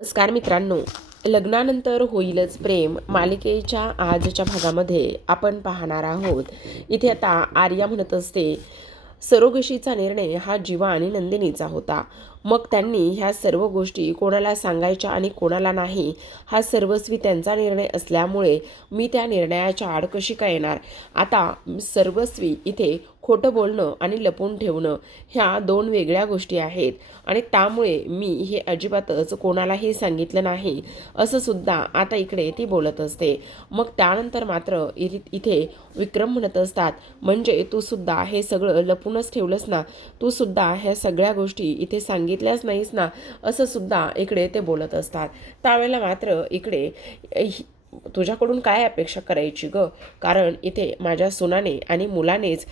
नमस्कार मित्रांनो, लग्नानंतर होईलच प्रेम मालिकेच्या आजच्या भागामध्ये आपण पाहणार आहोत. इथे आता आर्या म्हणत असते, सरोगशीचा निर्णय हा जीवा आणि नंदिनीचा होता. मग त्यांनी ह्या सर्व गोष्टी कोणाला सांगायच्या आणि कोणाला नाही, हा सर्वस्वी त्यांचा निर्णय असल्यामुळे मी त्या निर्णयाच्या आड कशी काय येणार. आता सर्वस्वी इथे खोटं बोलणं आणि लपून ठेवणं ह्या दोन वेगळ्या गोष्टी आहेत आणि त्यामुळे मी हे अजिबातच कोणालाही सांगितलं नाही असं सुद्धा आता इकडे ती बोलत असते. मग त्यानंतर मात्र इथे विक्रम म्हणत असतात, म्हणजे तू सुद्धा हे सगळं लपूनच ठेवलंस ना, तू सुद्धा ह्या सगळ्या गोष्टी इथे सांगितल्याच नाहीस ना, असं सुद्धा इकडे ते बोलत असतात. त्यावेळेला मात्र इकडे तुझ्याकडून काय अपेक्षा करायची ग, कारण इथे माझ्या सुनाने आणि मुलानेच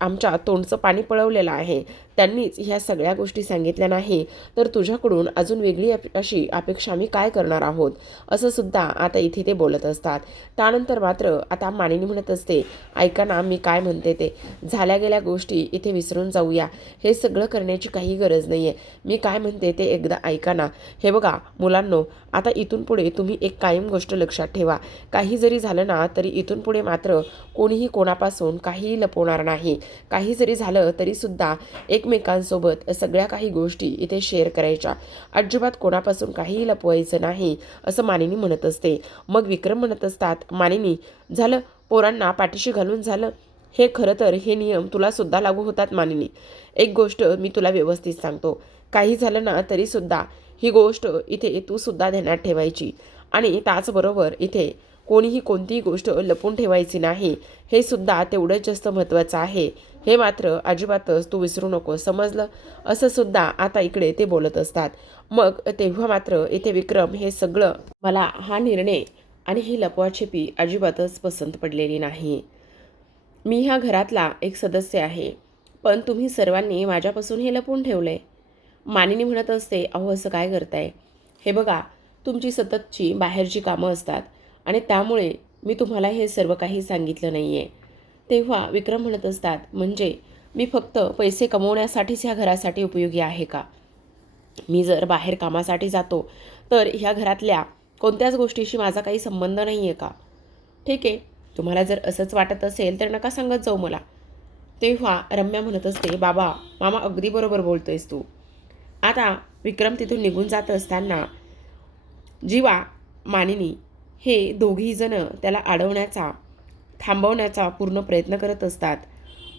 आमच्या तोंडचं पाणी पळवलेलं आहे. त्यांनीच ह्या सगळ्या गोष्टी सांगितल्या नाही तर तुझ्याकडून अजून वेगळी अशी अपेक्षा आम्ही काय करणार आहोत, असं सुद्धा आता इथे ते बोलत असतात. त्यानंतर मात्र आता मानिनी म्हणत असते, ऐका ना मी काय म्हणते ते, झाल्या गेल्या गोष्टी इथे विसरून जाऊया, हे सगळं करण्याची काही गरज नाही आहे. मी काय म्हणते ते एकदा ऐका ना. हे बघा मुलांनो, आता इथून पुढे तुम्ही एक कायम गोष्ट लक्षात ठेवा, काही जरी झालं ना तरी इथून पुढे मात्र कोणीही कोणापासून काहीही लपवणार नाही. काही जरी झालं तरीसुद्धा एकमेकांसोबत सगळ्या काही गोष्टी इथे शेअर करायच्या, अजिबात कोणापासून काहीही लपवायचं नाही, असं मानिनी म्हणत असते. मग विक्रम म्हणत असतात, मानिनी झालं, पोरांना पाठीशी घालून झालं. हे खरं तर हे नियम तुलासुद्धा लागू होतात मानिनी. एक गोष्ट मी तुला व्यवस्थित सांगतो, काही झालं ना तरीसुद्धा ही गोष्ट इथे तू सुद्धा ध्यानात ठेवायची आणि त्याचबरोबर इथे कोणीही कोणतीही गोष्ट लपून ठेवायची नाही, हे सुद्धा तेवढंच जास्त महत्त्वाचं आहे. हे मात्र अजिबातच तू विसरू नको, समजलं, असं सुद्धा आता इकडे ते बोलत असतात. मग तेव्हा मात्र इथे विक्रम हे सगळं, मला हा निर्णय आणि ही लपवाछिपी अजिबातच पसंत पडलेली नाही. मी ह्या घरातला एक सदस्य आहे, पण तुम्ही सर्वांनी माझ्यापासून हे लपून ठेवलं आहे. मानिनी म्हणत असते, अहो असं काय करताय, हे बघा तुमची सततची बाहेरची कामं असतात आणि त्यामुळे मी तुम्हाला हे सर्व काही सांगितलं नाही आहे. तेव्हा विक्रम म्हणत असतात, म्हणजे मी फक्त पैसे कमवण्यासाठीच ह्या घरासाठी उपयोगी आहे का? मी जर बाहेर कामासाठी जातो तर ह्या घरातल्या कोणत्याच गोष्टीशी माझा काही संबंध नाही आहे का? ठीक आहे, तुम्हाला जर असंच वाटत असेल तर नका सांगत जाऊ मला. तेव्हा रम्या म्हणत असते, बाबा मामा अगदी बरोबर बोलतोयस तू. आता विक्रम तिथून निघून जात असताना जीवा, मानिनी हे दोघीही जण त्याला अडवण्याचा, थांबवण्याचा पूर्ण प्रयत्न करत असतात.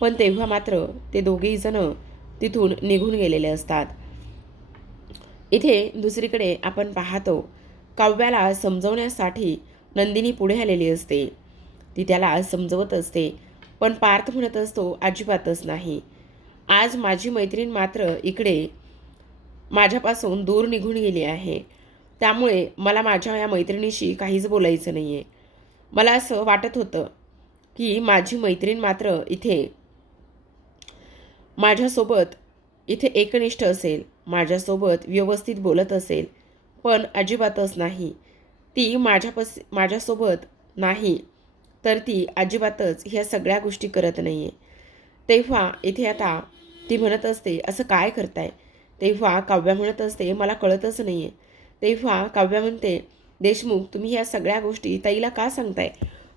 पण तेव्हा मात्र ते दोघेही जण तिथून निघून गेलेले असतात. इथे दुसरीकडे आपण पाहतो, काव्याला समजवण्यासाठी नंदिनी पुढे आलेली असते. ती त्याला समजवत असते, पण पार्थ म्हणत असतो, अजिबातच नाही. आज माझी मैत्रीण मात्र इकडे माझ्यापासून दूर निघून गेली आहे, त्यामुळे मला माझ्या या मैत्रिणीशी काहीच बोलायचं नाही आहे. मला असं वाटत होतं की माझी मैत्रीण मात्र इथे माझ्यासोबत इथे एकनिष्ठ असेल, माझ्यासोबत व्यवस्थित बोलत असेल, पण अजिबातच नाही. ती माझ्यासोबत नाही तर ती अजिबातच ह्या सगळ्या गोष्टी करत नाही आहे. तेव्हा इथे आता ती म्हणत असते, असं काय करताय? तेव्हा काव्या म्हणत असते, मला कळतच नाही आहे. तेव्हा काव्या म्हणते, देशमुख तुम्ही ह्या सगळ्या गोष्टी ताईला का सांगताय?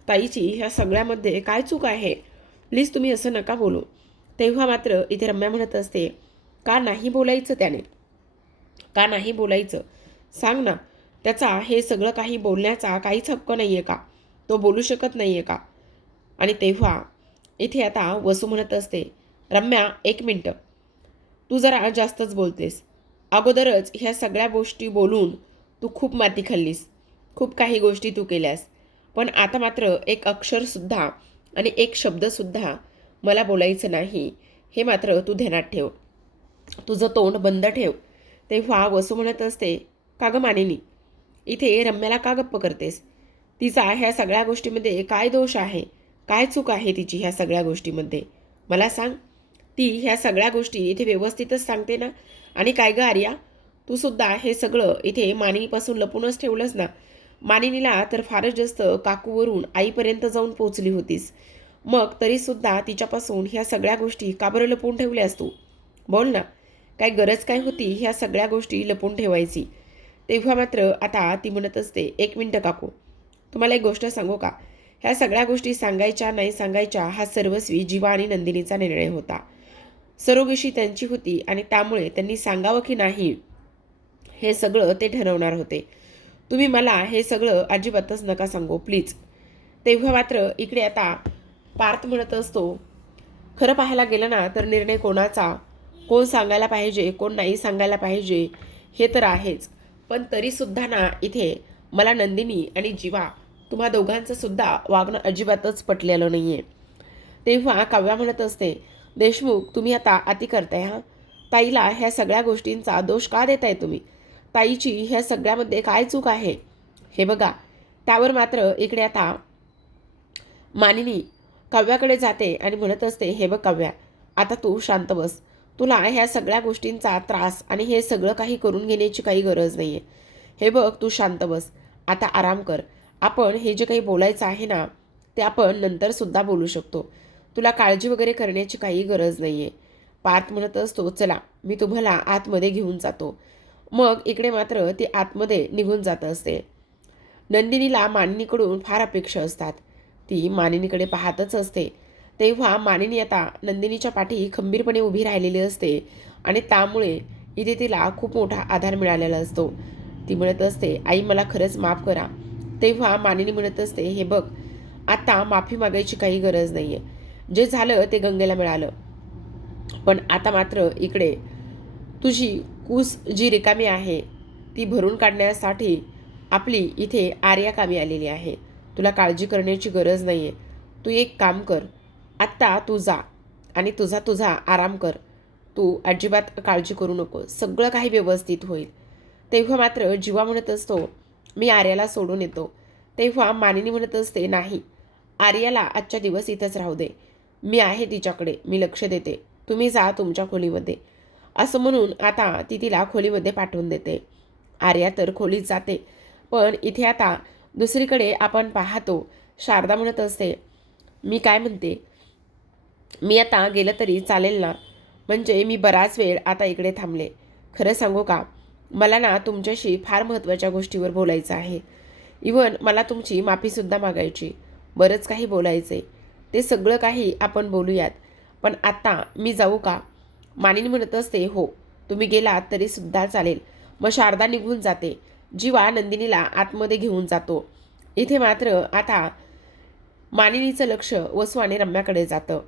ताईची ह्या सगळ्यामध्ये काय चूक आहे? प्लीज तुम्ही असं नका बोलू. तेव्हा मात्र इथे रम्या म्हणत असते, का नाही बोलायचं त्याने? का नाही बोलायचं? सांग ना, त्याचा हे सगळं काही बोलण्याचा काहीच हक्क नाही आहे का? तो बोलू शकत नाही आहे का? आणि तेव्हा इथे आता वसू म्हणत असते, रम्या एक मिनटं, तू जरा जास्तच बोलतेस. अगोदरच ह्या सगळ्या गोष्टी बोलून तू खूप माती खाल्लीस, खूप काही गोष्टी तू केल्यास, पण आता मात्र एक अक्षरसुद्धा आणि एक शब्दसुद्धा मला बोलायचं नाही, हे मात्र तू ध्यानात ठेव. तुझं तोंड बंद ठेव. तेव्हा वसू म्हणत असते, का गं मानिनी, इथे रम्याला का गप्प करतेस? तिचा ह्या सगळ्या गोष्टीमध्ये काय दोष आहे? काय चूक आहे तिची ह्या सगळ्या गोष्टीमध्ये? मला सांग. ती ह्या सगळ्या गोष्टी इथे व्यवस्थितच सांगते ना? आणि काय गं आर्या, तू सुद्धा हे सगळं इथे मानिनीपासून लपूनच ठेवलंस ना? मानिनीला तर फारच जास्त काकूवरून आईपर्यंत जाऊन पोचली होतीस, मग तरीसुद्धा तिच्यापासून ह्या सगळ्या गोष्टी का बरं लपून ठेवल्यास तू? बोल ना, काय गरज काय होती ह्या सगळ्या गोष्टी लपून ठेवायची? तेव्हा मात्र आता ती म्हणत असते, एक मिनटं काकू, तुम्हाला एक गोष्ट सांगू का? ह्या सगळ्या गोष्टी सांगायच्या नाही सांगायच्या हा सर्वस्वी जीवा आणि नंदिनीचा निर्णय होता. सरोगेशी त्यांची होती आणि त्यामुळे त्यांनी सांगावं की नाही हे सगळं ते ठरवणार होते. तुम्ही मला हे सगळं अजिबातच नका सांगू प्लीज. तेव्हा मात्र इकडे आता पार्थ म्हणत असतो, खरं पाहायला गेलं ना तर निर्णय कोणाचा, कोण सांगायला पाहिजे कोण नाही सांगायला पाहिजे हे तर आहेच, पण तरीसुद्धा ना इथे मला नंदिनी आणि जीवा तुम्हा दोघांचं सुद्धा वागणं अजिबातच पटलेलं नाही आहे. तेव्हा काव्या म्हणत असते, देशमुख तुम्ही आता अति करताय हां. ताईला ह्या सगळ्या गोष्टींचा दोष का देताय तुम्ही? ताईची ह्या सगळ्यामध्ये काय चूक आहे? हे बघा. त्यावर मात्र इकडे आता मानिनी काव्याकडे जाते आणि म्हणत असते, हे बघ काव्या, आता तू शांत बस. तुला ह्या सगळ्या गोष्टींचा त्रास आणि हे सगळं काही करून घेण्याची काही गरज नाही आहे. हे बघ तू शांत बस, आता आराम कर. आपण हे जे काही बोलायचं आहे ना ते आपण नंतरसुद्धा बोलू शकतो. तुला काळजी वगैरे करण्याची काही गरज नाही आहे. पार्थ म्हणत असतो, चला मी तुम्हाला आतमध्ये घेऊन जातो. मग इकडे मात्र ती आतमध्ये निघून जात असते. नंदिनीला मानिनीकडून फार अपेक्षा असतात. ती मानिनीकडे पाहतच असते. तेव्हा मानिनी आता नंदिनीच्या पाठी खंबीरपणे उभी राहिलेली असते आणि त्यामुळे इथे तिला खूप मोठा आधार मिळालेला असतो. ती म्हणत असते, आई मला खरंच माफ करा. तेव्हा मानिनी म्हणत असते, हे बघ, आता माफी मागायची काही गरज नाही आहे. जे झालं ते गंगेला मिळालं, पण आता मात्र इकडे तुझी कूस जी रिकामी आहे ती भरून काढण्यासाठी आपली इथे आर्या कामी आलेली आहे. तुला काळजी करण्याची गरज नाही आहे. तू एक काम कर, आत्ता तू जा आणि तुझा आराम कर. तू अजिबात काळजी करू नको, सगळं काही व्यवस्थित होईल. तेव्हा मात्र जीवा म्हणत असतो, मी आर्याला सोडून येतो. तेव्हा मानिनी म्हणत असते, नाही, आर्याला आजच्या दिवस इथंच राहू दे. मी आहे तिच्याकडे, मी लक्ष देते. तुम्ही जा तुमच्या खोलीमध्ये. असं म्हणून आता ती तिला खोलीमध्ये पाठवून देते. आर्या तर खोलीत जाते, पण इथे आता दुसरीकडे आपण पाहतो शारदा म्हणत असते, मी काय म्हणते, मी आता गेलं तरी चालेल ना? म्हणजे मी बराच वेळ आता इकडे थांबले. खरं सांगू का, मला ना तुमच्याशी फार महत्त्वाच्या गोष्टीवर बोलायचं आहे. इवन मला तुमची माफीसुद्धा मागायची. बरंच काही बोलायचं, ते सगळं काही आपण बोलूयात. पण आत्ता मी जाऊ का? मानिनी म्हणत असते, हो, तुम्ही गेलात तरीसुद्धा चालेल. मग शारदा निघून जाते. जीवा नंदिनीला आतमध्ये घेऊन जातो. इथे मात्र आता मानिनीचं लक्ष वसू आणि रम्याकडे जातं.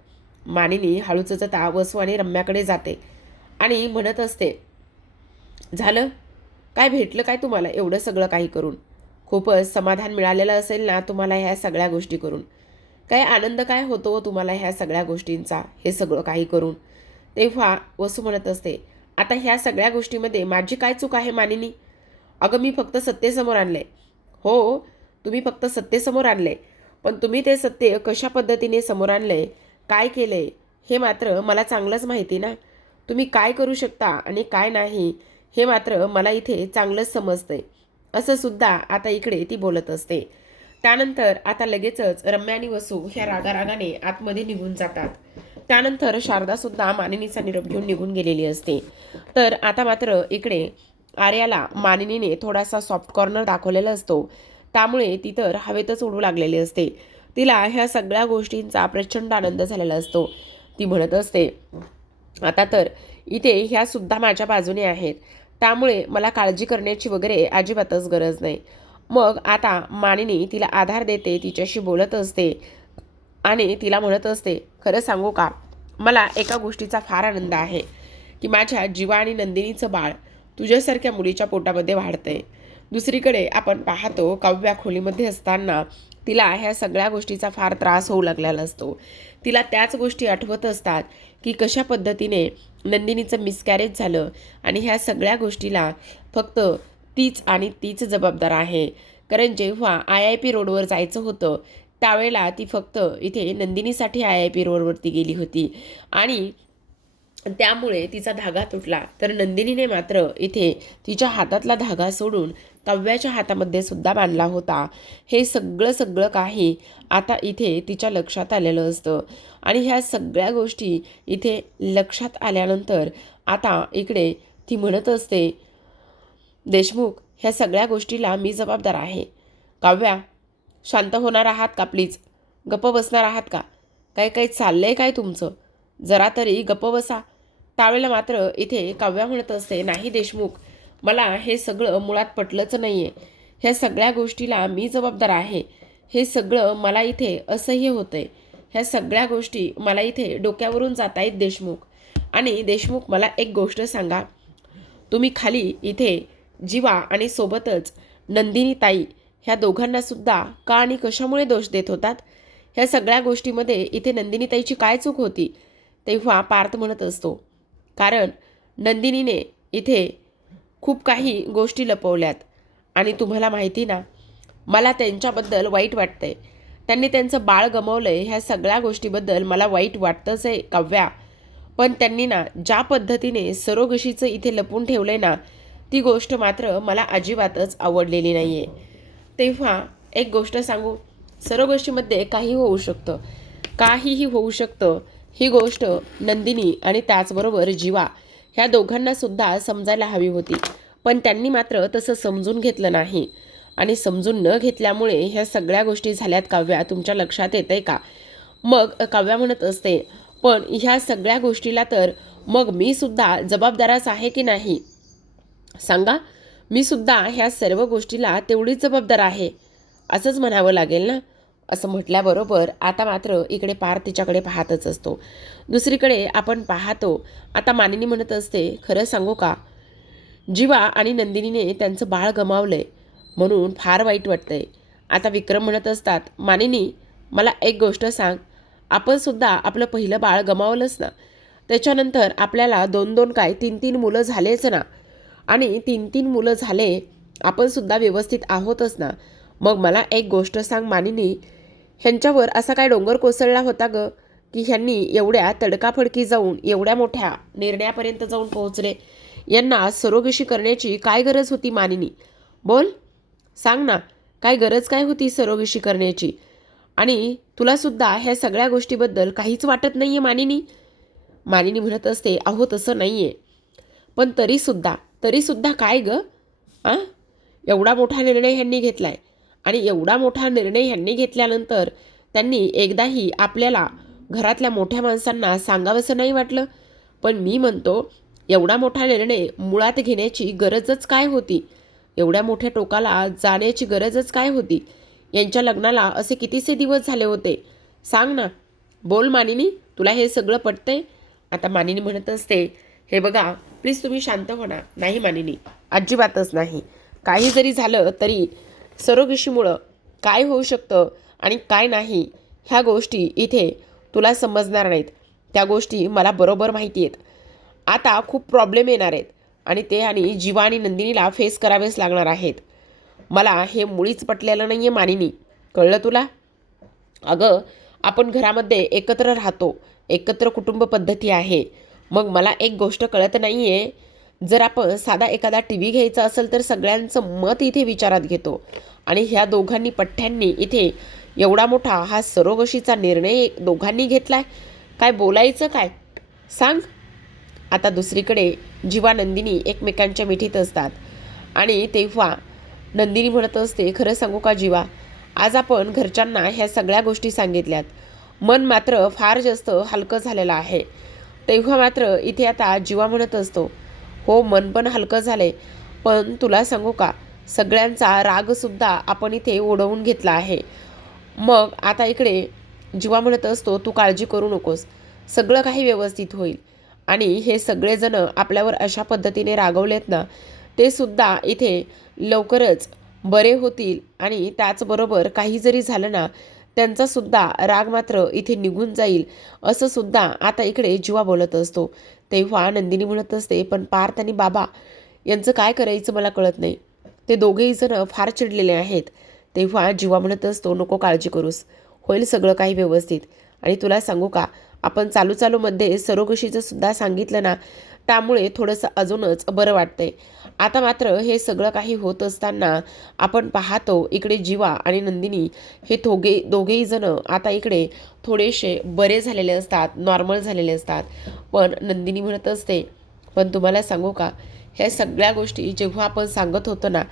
मानिनी हळूच जता वसू आणि रम्याकडे जाते आणि म्हणत असते, झालं काय, भेटलं काय तुम्हाला एवढं सगळं काही करून? खूपच समाधान मिळालेलं असेल ना तुम्हाला ह्या सगळ्या गोष्टी करून. काय आनंद काय होतो तुम्हाला ह्या सगळ्या गोष्टींचा, हे सगळं काही करून? तेव्हा वसू म्हणत असते, आता ह्या सगळ्या गोष्टीमध्ये माझी काय चूक आहे मानिनी? अगं मी फक्त सत्तेसमोर आणले. हो, तुम्ही फक्त सत्तेसमोर आणले, पण तुम्ही ते सत्य कशा पद्धतीने समोर आणले, काय केले, हे मात्र मला चांगलंच माहिती ना. तुम्ही काय करू शकता आणि काय नाही हे मात्र मला इथे चांगलंच समजतंय. असं सुद्धा आता इकडे ती बोलत असते. त्यानंतर आता लगेचच रम्या आणि वसू ह्या रागारागाने आतमध्ये निघून जातात. त्यानंतर शारदासुद्धा मानिनीचा निरोप घेऊन निघून गेलेली असते. तर आता मात्र इकडे आर्याला मानिनीने थोडासा सॉफ्ट कॉर्नर दाखवलेला असतो. त्यामुळे ती तर हवेतच उडू लागलेली असते. तिला ह्या सगळ्या गोष्टींचा प्रचंड आनंद झालेला असतो. ती म्हणत असते, आता तर इथे ह्या सुद्धा माझ्या बाजूने आहेत, त्यामुळे मला काळजी करण्याची वगैरे अजिबातच गरज नाही. मग आता मानिनी तिला आधार देते, तिच्याशी बोलत असते आणि तिला म्हणत असते, खरं सांगू का, मला एका गोष्टीचा फार आनंद आहे की माझ्या जीवा आणि नंदिनीचं बाळ तुझ्यासारख्या मुलीच्या पोटामध्ये वाढतंय. दुसरीकडे आपण पाहतो काव्या खोलीमध्ये असताना तिला ह्या सगळ्या गोष्टीचा फार त्रास होऊ लागलेला असतो. तिला त्याच गोष्टी आठवत असतात की कशा पद्धतीने नंदिनीचं मिसकॅरेज झालं आणि ह्या सगळ्या गोष्टीला फक्त तीच आणि तीच जबाबदार आहे. कारण जेव्हा IIP रोडवर जायचं होतं त्यावेळेला ती फक्त इथे नंदिनीसाठी IIP रोडवरती गेली होती आणि त्यामुळे तिचा धागा तुटला. तर नंदिनीने मात्र इथे तिच्या हातातला धागा सोडून काव्याच्या हातामध्ये सुद्धा बांधला होता. हे सगळं काही आता इथे तिच्या लक्षात आलेलं असतं आणि ह्या सगळ्या गोष्टी इथे लक्षात आल्यानंतर आता इकडे ती म्हणत असते, देशमुख ह्या सगळ्या गोष्टीला मी जबाबदार आहे. काव्या, शांत होणार आहात का प्लीज? गप्प बसणार आहात का? काय काय चाललंय काय तुमचं? जरा तरी गप्प बसा. त्यावेळेला मात्र इथे काव्या म्हणत असते, नाही देशमुख, मला हे सगळं मुळात पटलंच नाही आहे. ह्या सगळ्या गोष्टीला मी जबाबदार आहे. हे सगळं मला इथे असह्य होतं आहे. ह्या सगळ्या गोष्टी मला इथे डोक्यावरून जात आहेत देशमुख. आणि देशमुख, मला एक गोष्ट सांगा, तुम्ही खाली इथे जीवा आणि सोबतच नंदिनी ताई ह्या दोघांनासुद्धा का आणि कशामुळे दोष देत होतात? ह्या सगळ्या गोष्टीमध्ये इथे नंदिनी ताईची काय चूक होती? तेव्हा पार्थ म्हणत असतो, कारण नंदिनीने इथे खूप काही गोष्टी लपवल्यात आणि तुम्हाला माहिती ना, मला त्यांच्याबद्दल वाईट वाटतंय. त्यांनी त्यांचं बाळ गमावलंय, ह्या सगळ्या गोष्टीबद्दल मला वाईट वाटतंच आहे काव्या. पण त्यांनी ना ज्या पद्धतीने सरोगशीचं इथे लपून ठेवलंय ना, ती गोष्ट मात्र मला अजिबातच आवडलेली नाही आहे. तेव्हा एक गोष्ट सांगू, सरोगशीमध्ये काही होऊ शकतं, काहीही होऊ शकतं. ही गोष्ट नंदिनी आणि त्याचबरोबर जीवा ह्या दोघांनासुद्धा समजायला हवी होती. पण त्यांनी मात्र तसं समजून घेतलं नाही आणि समजून न घेतल्यामुळे ह्या सगळ्या गोष्टी झाल्यात. काव्या, तुमच्या लक्षात येत आहे का? मग काव्या म्हणत असते, पण ह्या सगळ्या गोष्टीला तर मग मी सुद्धा जबाबदारच आहे की नाही? सांगा, मी सुद्धा ह्या सर्व गोष्टीला तेवढीच जबाबदार आहे, असंच म्हणावं लागेल ना? असं म्हटल्याबरोबर आता मात्र इकडे पार्थ तिच्याकडे पाहतच असतो. दुसरीकडे आपण पाहतो आता मानिनी म्हणत असते, खरं सांगू का, जीवा आणि नंदिनीने त्यांचं बाळ गमावलंय म्हणून फार वाईट वाटतंय. आता विक्रम म्हणत असतात, मानिनी, मला एक गोष्ट सांग, आपण सुद्धा आपलं पहिलं बाळ गमावलंच ना, त्याच्यानंतर आपल्याला 2-2 काय 3-3 मुलं झालेच ना, आणि 3-3 मुलं झाले, आपण सुद्धा व्यवस्थित आहोतच ना. मग मला एक गोष्ट सांग मानिनी, ह्यांच्यावर असा काय डोंगर कोसळला होता ग, की ह्यांनी एवढ्या तडकाफडकी जाऊन एवढ्या मोठ्या निर्णयापर्यंत जाऊन पोहोचले? यांना सरोगशी करण्याची काय गरज होती मानिनी? बोल, सांग ना, काय गरज काय होती सरोगशी करण्याची? आणि तुला सुद्धा ह्या सगळ्या गोष्टीबद्दल काहीच वाटत नाही आहे मानिनी? मानिनी म्हणत असते, अहो तसं नाही आहे, पण तरीसुद्धा काय ग? आ, एवढा मोठा निर्णय ह्यांनी घेतला आहे आणि एवढा मोठा निर्णय ह्यांनी घेतल्यानंतर त्यांनी एकदाही आपल्याला घरातल्या मोठ्या माणसांना सांगावंसं नाही वाटलं? पण मी म्हणतो, एवढा मोठा निर्णय मुळात घेण्याची गरजच काय होती? एवढ्या मोठ्या टोकाला जाण्याची गरजच काय होती? यांच्या लग्नाला असे कितीसे दिवस झाले होते? सांग ना, बोल मानिनी, तुला हे सगळं पटतंय? आता मानिनी म्हणत असते, हे बघा प्लीज तुम्ही शांत हो ना. नाही मानिनी, अजिबातच नाही. काही जरी झालं तरी सरोगशीमुळं काय होऊ शकतं आणि काय नाही, ह्या गोष्टी इथे तुला समजणार नाहीत. त्या गोष्टी मला बरोबर माहिती आहेत. आता खूप प्रॉब्लेम येणार आहेत आणि ते आणि जीवा आणि नंदिनीला फेस करावेच लागणार आहेत. मला हे मुळीच पटलेलं नाही आहे मानिनी, कळलं तुला? अगं, आपण घरामध्ये एकत्र राहतो, एकत्र कुटुंब पद्धती आहे. मग मला एक गोष्ट कळत नाही आहे, जर आपण साधा एखादा टी व्ही घ्यायचा असेल तर सगळ्यांचं मत इथे विचारात घेतो आणि ह्या दोघांनी पठ्ठ्यांनी इथे एवढा मोठा हा सरोगशीचा निर्णय दोघांनी घेतलाय. काय बोलायचं काय? सांग. आता दुसरीकडे जीवा नंदिनी एकमेकांच्या मिठीत असतात आणि तेव्हा नंदिनी म्हणत असते, खरं सांगू का जीवा, आज आपण घरच्यांना ह्या सगळ्या गोष्टी सांगितल्यात, मन मात्र फार जास्त हलकं झालेलं आहे. तेव्हा मात्र इथे आता जीवा म्हणत असतो, हो मन पण हलकं झाले, पण तुला सांगू का, सगळ्यांचा रागसुद्धा आपण इथे ओढवून घेतला आहे. मग आता इकडे जीवा म्हणत असतो, तू काळजी करू नकोस, सगळं काही व्यवस्थित होईल. आणि हे सगळेजण आपल्यावर अशा पद्धतीने रागवलेत ना, ते सुद्धा इथे लवकरच बरे होतील आणि त्याचबरोबर काही जरी झालं ना, त्यांचासुद्धा राग मात्र इथे निघून जाईल, असं सुद्धा आता इकडे जीवा बोलत असतो. तेव्हा नंदिनी म्हणत असते, पण पार्थ आणि बाबा यांचं काय करायचं मला कळत नाही, ते दोघेही जण फार चिडलेले आहेत. तेव्हा जीवा म्हणत असतो, नको काळजी करूस, होईल सगळं काही व्यवस्थित. आणि तुला सांगू का, आपण चालूमध्ये सरोगशीचं सुद्धा सांगितलं ना, त्यामुळे थोडंसं अजूनच बरं वाटतंय. आता मात्र हे सगळं काही होत असताना आपण पाहतो इकडे जीवा आणि नंदिनी हे दोघेही जण आता इकडे थोडेसे बरे झालेले असतात, नॉर्मल झालेले असतात. पण नंदिनी म्हणत असते, पण तुम्हाला सांगू का, ह्या सगळ्या गोष्टी जेव्हा आपण सांगत होतो ना,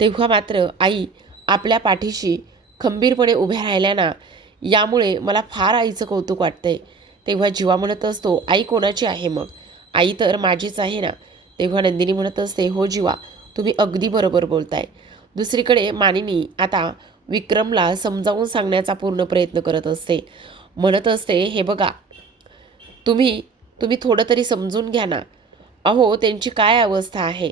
तेव्हा मात्र आई आपल्या पाठीशी खंबीरपणे उभ्या राहिल्या ना, यामुळे मला फार आईचं कौतुक वाटतंय. तेव्हा जीवा म्हणत असतो, आई कोणाची आहे मग? आई तर माझीच आहे ना. तेव्हा नंदिनी म्हणत असते, हो जीवा, तुम्ही अगदी बरोबर बोलताय. दुसरीकडे मानिनी आता विक्रमला समजावून सांगण्याचा पूर्ण प्रयत्न करत असते. म्हणत असते, हे बघा, तुम्ही तुम्ही थोडं तरी समजून घ्या ना. अहो, त्यांची काय अवस्था आहे.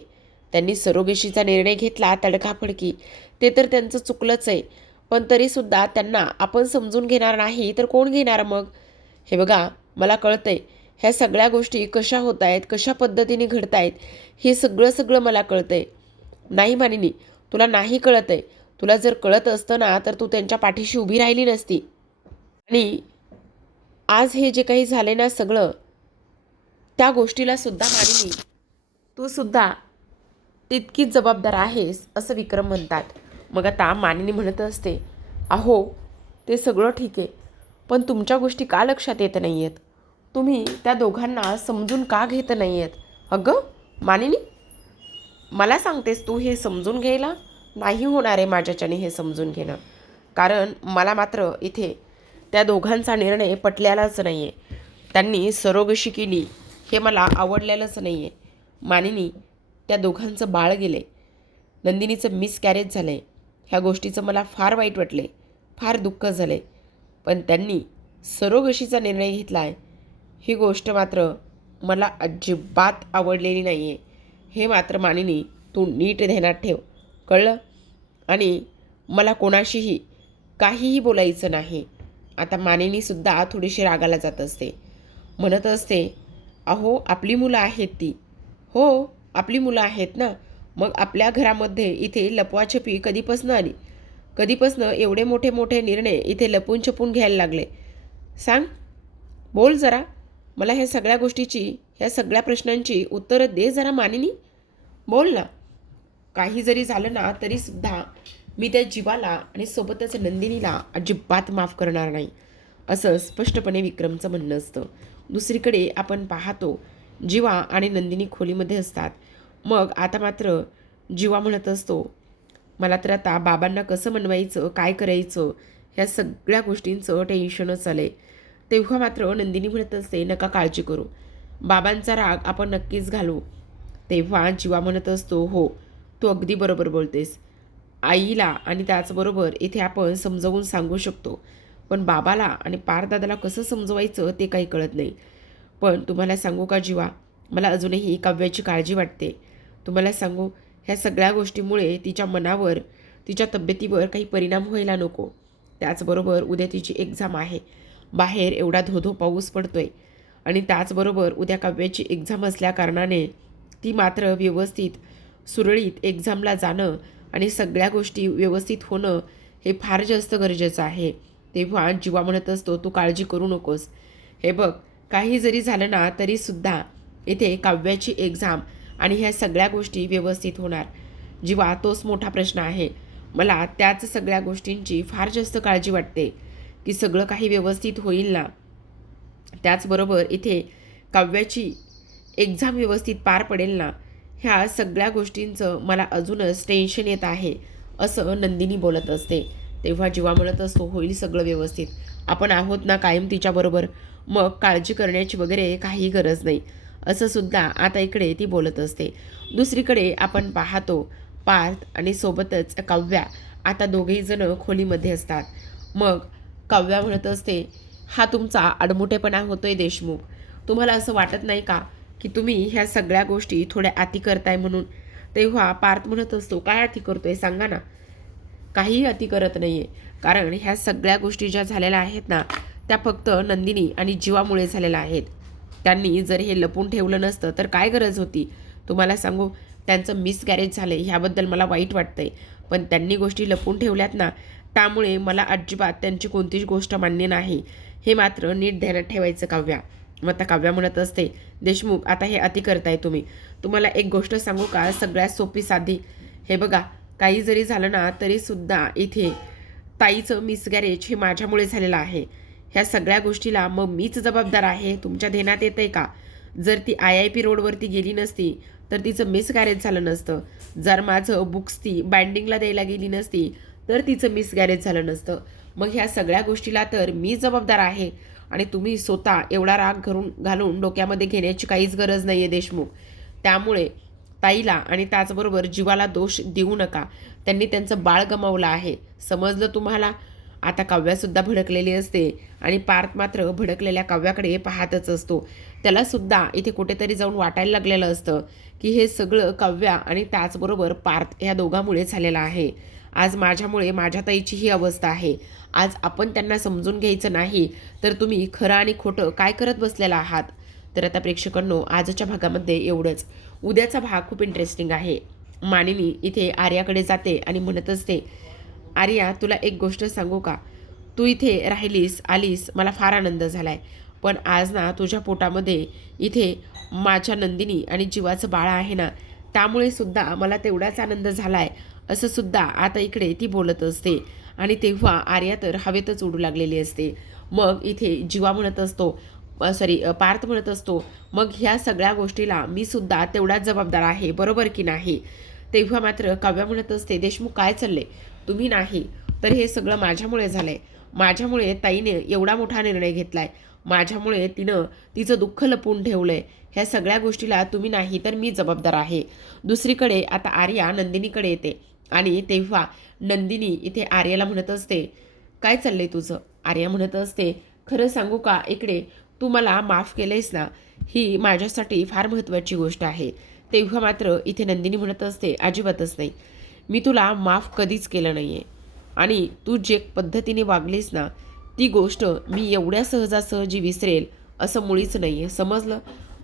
त्यांनी सरोगेशीचा निर्णय घेतला तडकाफडकी, ते तर त्यांचं चुकलंच आहे. पण तरीसुद्धा त्यांना आपण समजून घेणार नाही तर कोण घेणार मग? हे बघा, मला कळतंय ह्या सगळ्या गोष्टी कशा होत आहेत, कशा पद्धतीने घडत आहेत, हे सगळं सगळं मला कळतंय. नाही मानिनी, तुला नाही कळत आहे. तुला जर कळत असतं ना, तर तू त्यांच्या पाठीशी उभी राहिली नसती. आणि आज हे जे काही झाले ना सगळं, त्या गोष्टीला सुद्धा मानिनी, तू सुद्धा तितकीच जबाबदार आहेस असं विक्रम म्हणतात. मग आता मानिनी म्हणत असते, अहो, ते सगळं ठीक आहे, पण तुमच्या गोष्टी का लक्षात येत नाही आहेत? तुम्ही त्या दोघांना समजून का घेत नाही आहेत? अगं मानिनी, मला सांगतेस तू हे समजून घ्यायला? नाही होणार आहे माझ्याच्याने हे समजून घेणं. कारण मला मात्र इथे त्या दोघांचा निर्णय पटलेलाच नाही आहे. त्यांनी सरोगशी केली हे मला आवडलेलंच नाही आहे. मानिनी, त्या दोघांचं बाळ गेले, नंदिनीचं मिसकॅरेज झालं आहे. ह्या गोष्टीचं मला फार वाईट वाटले, फार दुःख झाले. पण त्यांनी सरोगशीचा निर्णय घेतला आहे, ही गोष्ट मात्र मला अजिबात आवडलेली नाही आहे. हे मात्र मानिनी तू नीट ध्यानात ठेव, कळलं? आणि मला कोणाशीही काहीही बोलायचं नाही. आता मानिनीसुद्धा थोडीशी रागाला जात असते. म्हणत असते, अहो, आपली मुलं आहेत ती. हो, आपली मुलं आहेत ना. मग आपल्या घरामध्ये इथे लपवाछपी कधीपासून आली? कधीपासून एवढे मोठे मोठे निर्णय इथे लपून छपून घ्यायला लागले? सांग, बोल जरा. मला ह्या सगळ्या गोष्टीची, ह्या सगळ्या प्रश्नांची उत्तरं दे जरा मानिनी. बोल ना. काही जरी झालं ना तरीसुद्धा मी त्या जीवाला आणि सोबतच नंदिनीला अजिबात माफ करणार नाही, असं स्पष्टपणे विक्रमचं म्हणणं असतं. दुसरीकडे आपण पाहतो, जीवा आणि नंदिनी खोलीमध्ये असतात. मग आता मात्र जीवा म्हणत असतो, मला तर आता बाबांना कसं मनवायचं, काय करायचं, ह्या सगळ्या गोष्टींचं टेन्शनच आलं आहे. तेव्हा मात्र नंदिनी म्हणत असते, नका काळजी करू, बाबांचा राग आपण नक्कीच घालू. तेव्हा जीवा म्हणत असतो, हो, तू अगदी बरोबर बोलतेस. आईला आणि त्याचबरोबर इथे आपण समजावून सांगू शकतो, पण बाबाला आणि पारदादाला कसं समजवायचं ते काही कळत नाही. पण तुम्हाला सांगू का जीवा, मला अजूनही काव्याची काळजी वाटते. तुम्हाला सांगू, ह्या सगळ्या गोष्टीमुळे तिच्या मनावर, तिच्या तब्येतीवर काही परिणाम व्हायला नको. त्याचबरोबर उद्या तिची एक्झाम आहे, बाहेर एवढा धोधो पाऊस पडतोय, आणि त्याचबरोबर उद्या काव्याची एक्झाम असल्याकारणाने ती मात्र व्यवस्थित सुरळीत एक्झामला जाणं आणि सगळ्या गोष्टी व्यवस्थित होणं हे फार जास्त गरजेचं आहे. तेव्हा जीवा म्हणत असतो, तू काळजी करू नकोस. हे बघ, काही जरी झालं ना तरीसुद्धा इथे काव्याची एक्झाम आणि ह्या सगळ्या गोष्टी व्यवस्थित होणार. जीवा, तोच मोठा प्रश्न आहे. मला त्याच सगळ्या गोष्टींची फार जास्त काळजी वाटते की सगळं काही व्यवस्थित होईल ना. त्याचबरोबर इथे काव्याची एक्झाम व्यवस्थित पार पडेल ना, ह्या सगळ्या गोष्टींचं मला अजूनच टेन्शन येत आहे, असं नंदिनी बोलत असते. तेव्हा जीवा म्हणत असतो, होईल सगळं व्यवस्थित, आपण आहोत ना कायम तिच्याबरोबर, मग काळजी करण्याची वगैरे काही गरज नाही, असं सुद्धा आता इकडे ती बोलत असते. दुसरीकडे आपण पाहतो, पार्थ आणि सोबतच काव्या आता दोघेही जण खोलीमध्ये असतात. मग काव्या म्हणत असते, हा तुमचा आडमुठेपणा होतोय देशमुख. तुम्हाला असं वाटत नाही का की तुम्ही ह्या सगळ्या गोष्टी थोड्या अति करताय म्हणून? तेव्हा पार्थ म्हणत असतो, काय अति करतोय सांगा ना. काहीही अति करत नाही आहे, कारण ह्या सगळ्या गोष्टी ज्या झालेल्या आहेत ना, त्या फक्त नंदिनी आणि जीवामुळे झालेल्या आहेत. त्यांनी जर हे लपून ठेवलं नसतं तर काय गरज होती? तुम्हाला सांगू, त्यांचं मिसकॅरेज झालं ह्याबद्दल मला वाईट वाटतंय, पण त्यांनी गोष्टी लपून ठेवल्यात ना, त्यामुळे मला अजिबात त्यांची कोणतीच गोष्ट मान्य नाही. हे मात्र नीट ध्यानात ठेवायचं काव्या. मग आता काव्या म्हणत असते, देशमुख, आता हे अति करताय तुम्ही. तुम्हाला एक गोष्ट सांगू का, सगळ्यात सोपी साधी. हे बघा, काही जरी झालं ना तरीसुद्धा इथे ताईचं मिसकॅरेज हे माझ्यामुळे झालेलं आहे. ह्या सगळ्या गोष्टीला मग मीच जबाबदार आहे, तुमच्या ध्यानात येतंय का? जर ती IIP रोडवरती गेली नसती तर तिचं मिसगॅरेज झालं नसतं. जर माझं बुक्स ती बाइंडिंगला द्यायला गेली नसती तर तिचं मिसगॅरेज झालं नसतं. मग ह्या सगळ्या गोष्टीला तर मी जबाबदार आहे आणि तुम्ही स्वतः एवढा राग घालून डोक्यामध्ये घेण्याची काहीच गरज नाही आहे देशमुख. त्यामुळे ताईला आणि त्याचबरोबर जीवाला दोष देऊ नका. त्यांनी त्यांचं बाळ गमावलं आहे, समजलं तुम्हाला? आता काव्यासुद्धा भडकलेली असते आणि पार्थ मात्र भडकलेल्या काव्याकडे पाहतच असतो. त्यालासुद्धा इथे कुठेतरी जाऊन वाटायला लागलेलं असतं की हे सगळं काव्या आणि त्याचबरोबर पार्थ या दोघांमुळे झालेलं आहे. आज माझ्यामुळे माझ्या ताईची ही अवस्था आहे. आज आपण त्यांना समजून घ्यायचं नाही तर तुम्ही खरं आणि खोटं काय करत बसलेला आहात? तर आता प्रेक्षकांनो, आजच्या भागामध्ये एवढंच. उद्याचा भाग खूप इंटरेस्टिंग आहे. मानिनी इथे आर्याकडे जाते आणि म्हणत असते, आर्या तुला एक गोष्ट सांगू का? तू इथे राहिलीस आलीस मला फार आनंद झालाय, पण आज ना तुझ्या पोटामध्ये इथे माझ्या नंदिनी आणि जीवाचं बाळ आहे ना, त्यामुळे सुद्धा मला तेवढाच आनंद झालाय असं सुद्धा आता इकडे ती बोलत असते. आणि तेव्हा आर्या तर हवेतच उडू लागलेली असते. मग इथे जीवा म्हणत असतो, पार्थ म्हणत असतो, मग ह्या सगळ्या गोष्टीला मी सुद्धा तेवढाच जबाबदार आहे, बरोबर की नाही? तेव्हा मात्र काव्या म्हणत असते, देशमुख काय चालले? तुम्ही नाही तर हे सगळं माझ्यामुळे झालंय. माझ्यामुळे ताईने एवढा मोठा निर्णय घेतलाय. माझ्यामुळे तिनं तिचं दुःख लपवून ठेवलंय. ह्या सगळ्या गोष्टीला तुम्ही नाही तर मी जबाबदार आहे. दुसरीकडे आता आर्या नंदिनीकडे येते आणि तेव्हा नंदिनी इथे आर्याला म्हणत असते, काय चाललंय तुझं? आर्या म्हणत असते, खरं सांगू का, इकडे तू मला माफ केलंयस ना, ही माझ्यासाठी फार महत्त्वाची गोष्ट आहे. तेव्हा मात्र इथे नंदिनी म्हणत असते, अजिबातच नाही. मी तुला माफ कधीच केलं नाही आहे आणि तू जे पद्धतीने वागलीस ना, ती गोष्ट मी एवढ्या सहजासहजी विसरेल असं मुळीच नाही आहे, समजलं?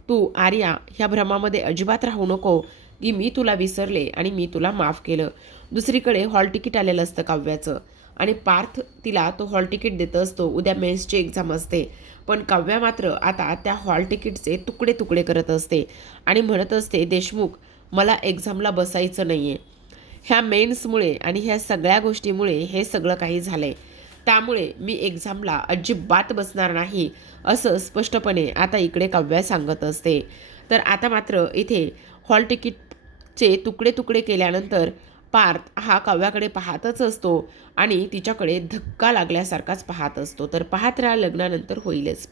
तू आर्या ह्या भ्रमामध्ये अजिबात राहू नको की मी तुला विसरले आणि मी तुला माफ केलं. दुसरीकडे हॉल तिकीट आलेलं असतं काव्याचं आणि पार्थ तिला तो हॉल तिकीट देत असतो. उद्या मेन्सची एक्झाम असते, पण काव्या मात्र आता त्या हॉल तिकीटचे तुकडे तुकडे करत असते आणि म्हणत असते, देशमुख मला एक्झामला बसायचं नाही आहे. ह्या मेन्समुळे आणि ह्या सगळ्या गोष्टीमुळे हे सगळं काही झालं आहे. त्यामुळे मी एक्झामला अजिबात बसणार नाही असं स्पष्टपणे आता इकडे काव्या सांगत असते. तर आता मात्र इथे हॉल तिकीटचे तुकडे तुकडे केल्यानंतर पार्थ हा काव्याकडे पाहतच असतो आणि तिच्याकडे धक्का लागल्यासारखाच पाहत असतो. तर पाहत राहा, लग्नानंतर होईलच.